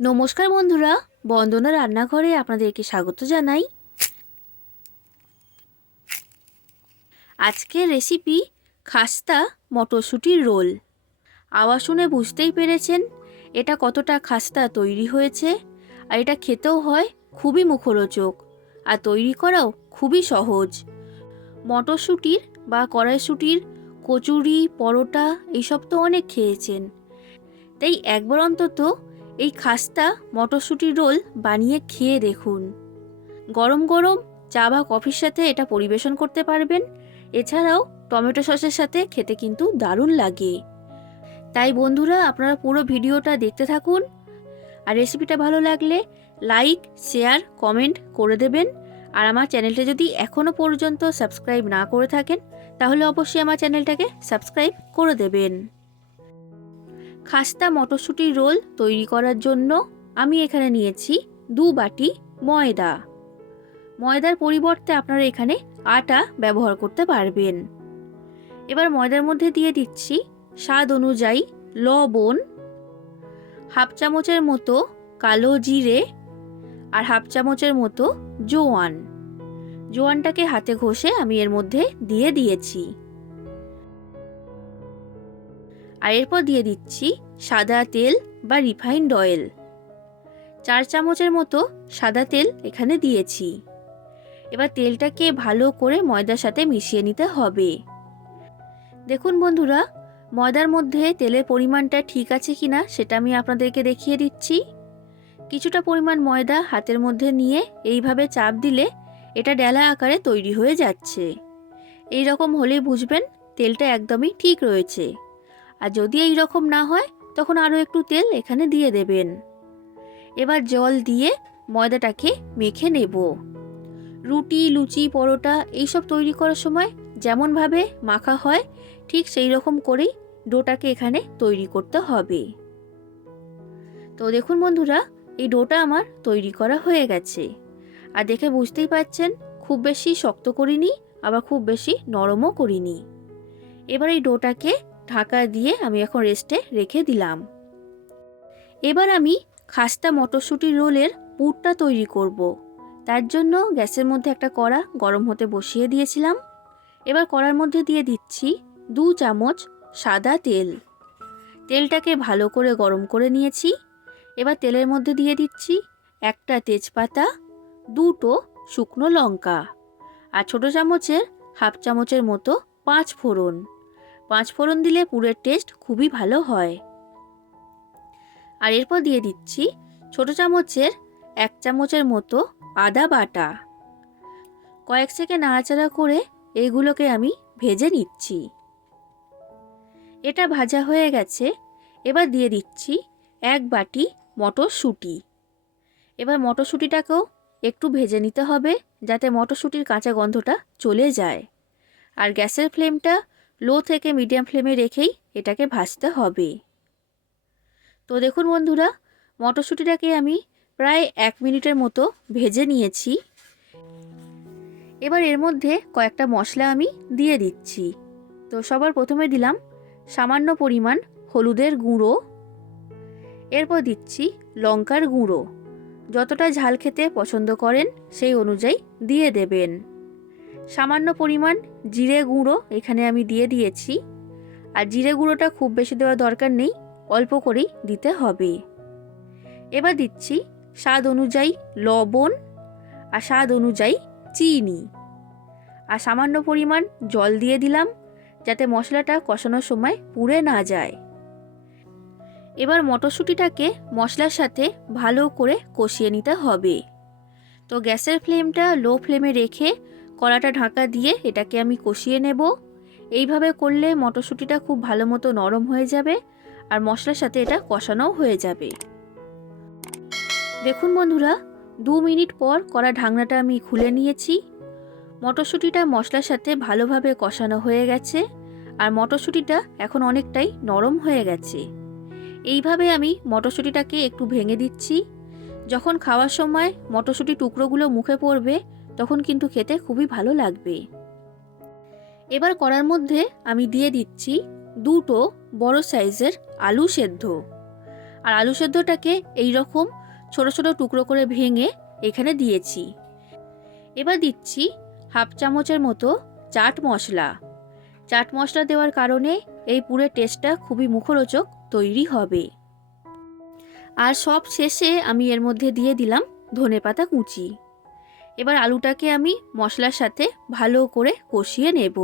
নমস্কার বন্ধুরা, বন্দনা রান্নাঘরে আপনাদেরকে স্বাগত জানাই। আজকের রেসিপি খাস্তা মটরশুঁটির রোল। আওয়াজ শুনে বুঝতেই পেরেছেন এটা কতটা খাস্তা তৈরি হয়েছে। আর এটা খেতেও হয় খুবই মুখরোচক, আর তৈরি করাও খুবই সহজ। মটরশুঁটির বা কড়াইশুঁটির কচুরি, পরোটা এইসব তো অনেক খেয়েছেন, তাই একবার অন্তত এই খাস্তা মটরশুঁটির রোল বানিয়ে খেয়ে দেখুন। গরম গরম চা বা কফির সাথে এটা পরিবেশন করতে পারবেন। এছাড়াও টমেটো সসের সাথে খেতে কিন্তু দারুণ লাগে। তাই বন্ধুরা, আপনারা পুরো ভিডিওটা দেখতে থাকুন। আর রেসিপিটা ভালো লাগলে লাইক, শেয়ার, কমেন্ট করে দেবেন। আর আমার চ্যানেলটা যদি এখনও পর্যন্ত সাবস্ক্রাইব না করে থাকেন, তাহলে অবশ্যই আমার চ্যানেলটাকে সাবস্ক্রাইব করে দেবেন। খাস্তা মটরশুঁটির রোল তৈরি করার জন্য আমি এখানে নিয়েছি 2 বাটি ময়দা। ময়দার পরিবর্তে আপনারা এখানে আটা ব্যবহার করতে পারবেন। এবার ময়দার মধ্যে দিয়ে দিচ্ছি স্বাদ অনুযায়ী লবণ, হাফ চামচের মতো কালো জিরে, আর হাফ চামচের মতো জোয়ান। জোয়ানটাকে হাতে ঘষে আমি এর মধ্যে দিয়ে দিয়েছি। আর এরপর দিয়ে দিচ্ছি সাদা তেল বা রিফাইন্ড অয়েল। 4 চামচের মতো সাদা তেল এখানে দিয়েছি। এবার তেলটাকে ভালো করে ময়দার সাথে মিশিয়ে নিতে হবে। দেখুন বন্ধুরা, ময়দার মধ্যে তেলের পরিমাণটা ঠিক আছে কিনা সেটা আমি আপনাদেরকে দেখিয়ে দিচ্ছি। কিছুটা পরিমাণ ময়দা হাতের মধ্যে নিয়ে এইভাবে চাপ দিলে এটা ডেলা আকারে তৈরি হয়ে যাচ্ছে। এই রকম হলেই বুঝবেন তেলটা একদমই ঠিক রয়েছে। আর যদি এই রকম না হয় তখন আরও একটু তেল এখানে দিয়ে দেবেন। এবার জল দিয়ে ময়দাটাকে মেখে নেব। রুটি, লুচি, পরোটা এইসব তৈরি করার সময় যেমনভাবে মাখা হয় ঠিক সেই রকম করেই ডোটাকে এখানে তৈরি করতে হবে। তো দেখুন বন্ধুরা, এই ডোটা আমার তৈরি করা হয়ে গেছে। আর দেখে বুঝতেই পারছেন খুব বেশি শক্ত করিনি, আবার খুব বেশি নরমও করিনি। এবার এই ডোটাকে ঢাকা দিয়ে আমি এখন রেস্টে রেখে দিলাম। এবার আমি খাস্তা মটরশুঁটির রোলের পুরটা তৈরি করব। তার জন্য গ্যাসের মধ্যে একটা কড়া গরম হতে বসিয়ে দিয়েছিলাম। এবার কড়ার মধ্যে দিয়ে দিচ্ছি 2 চামচ সাদা তেল। তেলটাকে ভালো করে গরম করে নিয়েছি। এবার তেলের মধ্যে দিয়ে দিচ্ছি একটা তেজপাতা, 2টো শুকনো লঙ্কা, আর ছোট চামচের হাফ চামচের মতো 5 ফোড়ন। 5 ফোড়ন দিলে পুরের টেস্ট খুবই ভালো হয়। আর এরপর দিয়ে দিচ্ছি ছোট চামচের 1 চামচের মতো আদা বাটা। কয়েক সেকেন্ড নাড়াচাড়া করে এইগুলোকে আমি ভেজে নিচ্ছি। এটা ভাজা হয়ে গেছে। এবার দিয়ে দিচ্ছি 1 বাটি মটরশুঁটি। এবার মটরশুঁটিটাকেও একটু ভেজে নিতে হবে যাতে মটরশুঁটির কাঁচা গন্ধটা চলে যায়। আর গ্যাসের ফ্লেমটা লো থেকে মিডিয়াম ফ্লেমে রেখেই এটাকে ভাজতে হবে। তো দেখুন বন্ধুরা, মটরশুঁটিটাকে আমি প্রায় 1 মিনিটের মতো ভেজে নিয়েছি। এবার এর মধ্যে কয়েকটা মশলা আমি দিয়ে দিচ্ছি। তো সবার প্রথমে দিলাম সামান্য পরিমাণ হলুদের গুঁড়ো। এরপর দিচ্ছি লঙ্কার গুঁড়ো। যতটা ঝাল খেতে পছন্দ করেন সেই অনুযায়ী দিয়ে দেবেন। সামান্য পরিমাণ জিরে গুঁড়ো এখানে আমি দিয়ে দিয়েছি। আর জিরে গুঁড়োটা খুব বেশি দেওয়ার দরকার নেই, অল্প করেই দিতে হবে। এবার দিচ্ছি স্বাদ অনুযায়ী লবণ, আর স্বাদ অনুযায়ী চিনি, আর সামান্য পরিমাণ জল দিয়ে দিলাম যাতে মশলাটা কষানোর সময় পুড়ে না যায়। এবার মটরশুঁটিটাকে মশলার সাথে ভালো করে কষিয়ে নিতে হবে। তো গ্যাসের ফ্লেমটা লো ফ্লেমে রেখে কড়াটা ঢাকা দিয়ে এটাকে আমি কষিয়ে নেব। এইভাবে করলে মটরশুঁটিটা খুব ভালো মতো নরম হয়ে যাবে, আর মশলার সাথে এটা কষানোও হয়ে যাবে। দেখুন বন্ধুরা, 2 মিনিট পর কড়া ঢাকনাটা আমি খুলে নিয়েছি। মটরশুঁটিটা মশলার সাথে ভালোভাবে কষানো হয়ে গেছে, আর মটরশুঁটিটা এখন অনেকটাই নরম হয়ে গেছে। এইভাবে আমি মটরশুঁটিটাকে একটু ভেঙে দিচ্ছি। যখন খাওয়ার সময় মটরশুঁটি টুকরোগুলো মুখে পড়বে তখন কিন্তু খেতে খুবই ভালো লাগবে। এবার কড়ার মধ্যে আমি দিয়ে দিচ্ছি 2টো বড় সাইজের আলু সেদ্ধ। আর আলু সেদ্ধটাকে এই রকম ছোট ছোট টুকরো করে ভেঙে এখানে দিয়েছি। এবার দিচ্ছি হাফ চামচের মতো চাট মশলা। চাট মশলা দেওয়ার কারণে এই পুরের টেস্টটা খুবই মুখরোচক তৈরি হবে। আর সব শেষে আমি এর মধ্যে দিয়ে দিলাম ধনেপাতা কুচি। এবার আলুটাকে আমি মশলার সাথে ভালো করে কষিয়ে নেব।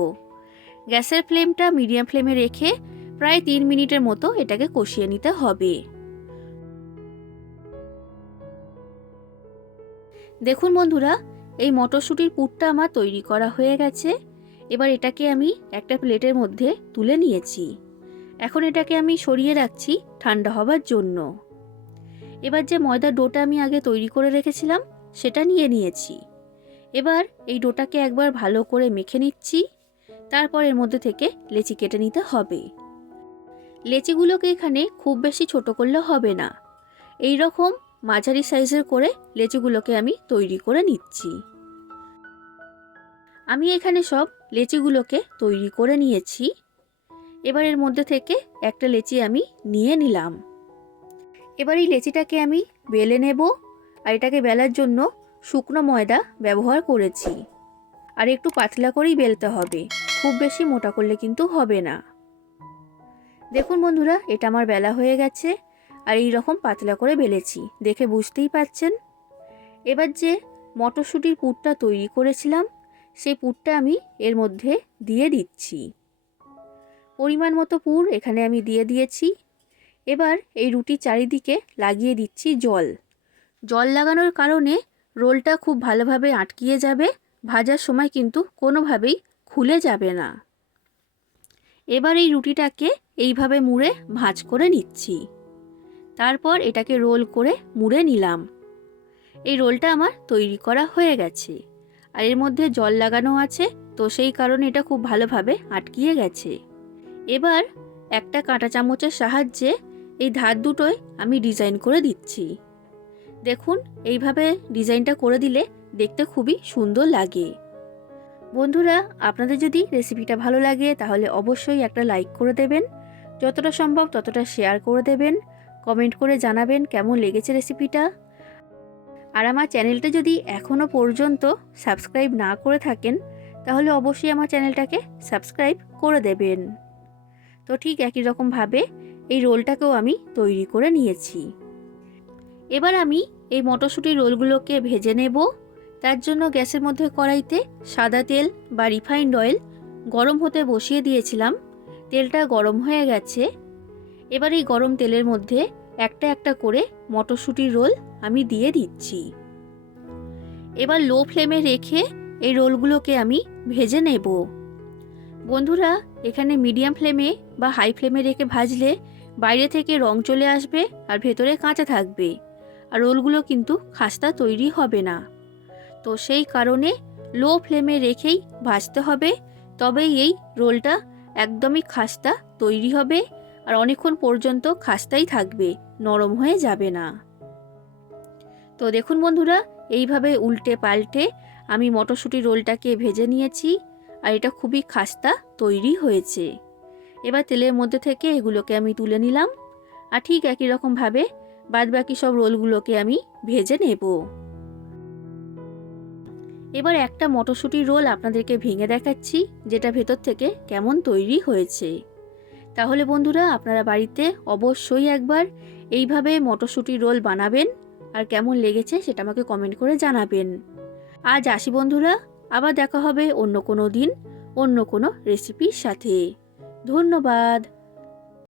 গ্যাসের ফ্লেমটা মিডিয়াম ফ্লেমে রেখে প্রায় 3 মিনিটের মতো এটাকে কষিয়ে নিতে হবে। দেখুন বন্ধুরা, এই মটরশুঁটির পুরটা আমার তৈরি করা হয়ে গেছে। এবার এটাকে আমি একটা প্লেটের মধ্যে তুলে নিয়েছি। এখন এটাকে আমি সরিয়ে রাখছি ঠান্ডা হবার জন্য। এবার যে ময়দার ডোটা আমি আগে তৈরি করে রেখেছিলাম সেটা নিয়ে নিয়েছি। এবার এই ডোটাকে একবার ভালো করে মেখে নিচ্ছি। তারপর এর মধ্যে থেকে লেচি কেটে নিতে হবে। লেচিগুলোকে এখানে খুব বেশি ছোট করলে হবে না, এই রকম মাঝারি সাইজের করে লেচিগুলোকে আমি তৈরি করে নিচ্ছি। আমি এখানে সব লেচিগুলোকে তৈরি করে নিয়েছি। এবার এর মধ্যে থেকে একটা লেচি আমি নিয়ে নিলাম। এবার এই লেচিটাকে আমি বেলে নেব। আর এটাকে বেলার জন্য শুকনো ময়দা ব্যবহার করেছি। আর একটু পাতলা করেই বেলতে হবে, খুব বেশি মোটা করলে কিন্তু হবে না। দেখুন বন্ধুরা, এটা আমার বেলা হয়ে গেছে। আর এই রকম পাতলা করে বেলেছি, দেখে বুঝতেই পাচ্ছেন। এবার যে মটরশুঁটির পুরটা তৈরি করেছিলাম সেই পুরটা আমি এর মধ্যে দিয়ে দিচ্ছি। পরিমাণ মতো পুর এখানে আমি দিয়ে দিয়েছি। এবার এই রুটির চারিদিকে লাগিয়ে দিচ্ছি জল। জল লাগানোর কারণে রোলটা খুব ভালোভাবে আটকিয়ে যাবে, ভাজার সময় কিন্তু কোনোভাবেই খুলে যাবে না। এবার এই রুটিটাকে এইভাবে মুড়ে ভাঁজ করে নিচ্ছি। তারপর এটাকে রোল করে মুড়ে নিলাম। এই রোলটা আমার তৈরি করা হয়ে গেছে। আর এর মধ্যে জল লাগানো আছে, তো সেই কারণে এটা খুব ভালোভাবে আটকিয়ে গেছে। এবার একটা কাঁটা চামচের সাহায্যে এই ধার দুটোয় আমি ডিজাইন করে দিচ্ছি। দেখুন, এইভাবে ডিজাইনটা করে দিলে দেখতে খুবই সুন্দর লাগে। বন্ধুরা, আপনাদের যদি রেসিপিটা ভালো লাগে তাহলে অবশ্যই একটা লাইক করে দেবেন, যতটা সম্ভব ততটা শেয়ার করে দেবেন, কমেন্ট করে জানাবেন কেমন লেগেছে রেসিপিটা। আর আমার চ্যানেলটা যদি এখনও পর্যন্ত সাবস্ক্রাইব না করে থাকেন তাহলে অবশ্যই আমার চ্যানেলটাকে সাবস্ক্রাইব করে দেবেন। তো ঠিক একই রকমভাবে এই রোলটাকেও আমি তৈরি করে নিয়েছি। এবার আমি এই মটরশুঁটির রোলগুলোকে ভেজে নেব। তার জন্য গ্যাসের মধ্যে কড়াইতে সাদা তেল বা রিফাইন্ড অয়েল গরম হতে বসিয়ে দিয়েছিলাম। তেলটা গরম হয়ে গেছে। এবার এই গরম তেলের মধ্যে একটা একটা করে মটরশুঁটির রোল আমি দিয়ে দিচ্ছি। এবার লো ফ্লেমে রেখে এই রোলগুলোকে আমি ভেজে নেব। বন্ধুরা, এখানে মিডিয়াম ফ্লেমে বা হাই ফ্লেমে রেখে ভাজলে বাইরে থেকে রং চলে আসবে আর ভেতরে কাঁচা থাকবে, আর রোলগুলো কিন্তু খাস্তা তৈরি হবে না। তো সেই কারণে লো ফ্লেমে রেখেই ভাজতে হবে, তবেই এই রোলটা একদমই খাস্তা তৈরি হবে আর অনেকক্ষণ পর্যন্ত খাস্তাই থাকবে, নরম হয়ে যাবে না। তো দেখুন বন্ধুরা, এইভাবে উল্টে পাল্টে আমি মটরশুঁটির রোলটাকে ভেজে নিয়েছি আর এটা খুবই খাস্তা তৈরি হয়েছে। এবার তেলের মধ্যে থেকে এগুলোকে আমি তুলে নিলাম। আর ঠিক একই রকমভাবে বাদবাকি সব রোলগুলোকে আমি ভেজে নেব। এবার একটা মটরশুঁটির রোল আপনাদেরকে ভেঙে দেখাচ্ছি, যেটা ভেতর থেকে কেমন তৈরি হয়েছে। তাহলে বন্ধুরা, আপনারা বাড়িতে অবশ্যই একবার এইভাবে মটরশুঁটির রোল বানাবেন আর কেমন লেগেছে সেটা আমাকে কমেন্ট করে জানাবেন। আজ আসি বন্ধুরা, আবার দেখা হবে অন্য কোনো দিন অন্য কোনো রেসিপির সাথে। ধন্যবাদ।